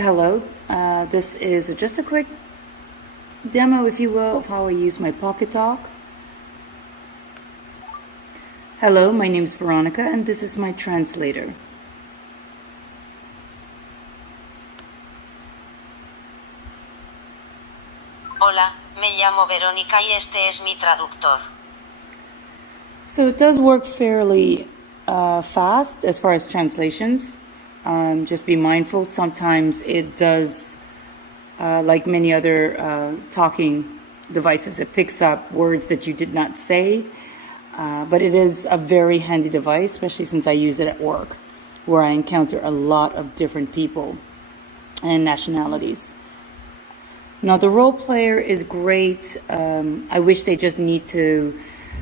Hello, this is just a quick demo, if you will, of how I use my Pocketalk. Hello, my name is Veronica and this is my translator. Hola, me llamo Verónica y este es mi traductor. So it does work fairly fast as far as translations. Just be mindful, sometimes it does, like many other talking devices, it picks up words that you did not say, but it is a very handy device, especially since I use it at work, where I encounter a lot of different people and nationalities. Now the role player is great. I wish they just need to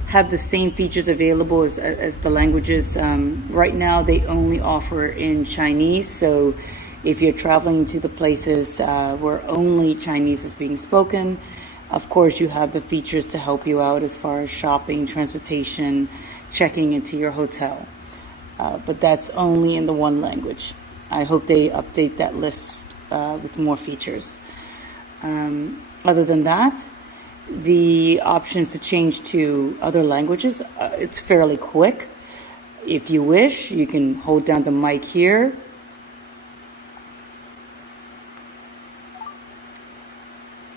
have the same features available as the languages. Right now they only offer in Chinese, so if you're traveling to the places where only Chinese is being spoken, of course you have the features to help you out as far as shopping, transportation, checking into your hotel. But that's only in the one language. I hope they update that list with more features. Other than that, the options to change to other languages, it's fairly quick. If you wish, you can hold down the mic here.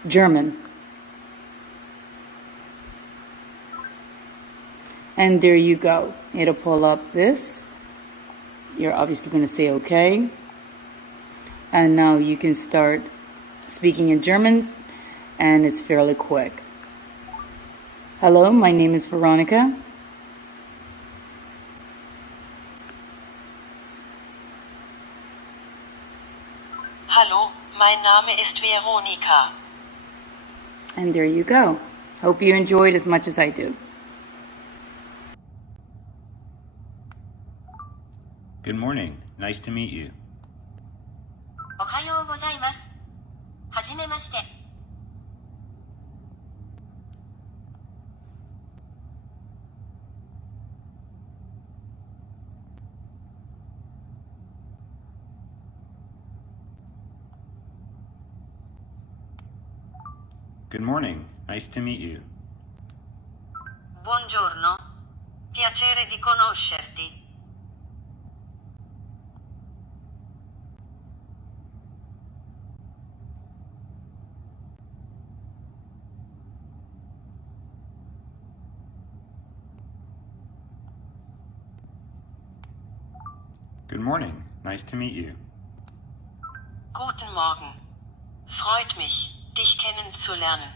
German. And there you go. It'll pull up this. You're obviously going to say okay. And now you can start speaking in German, and it's fairly quick. Hello, my name is Veronica. Hallo, mein Name ist Veronika. And there you go. Hope you enjoyed as much as I do. Good morning. Nice to meet you. おはようございます。はじめまして。Good morning. Nice to meet you. Buongiorno. Piacere di conoscerti. Good morning. Nice to meet you. Guten Morgen. Freut mich, dich kennenzulernen.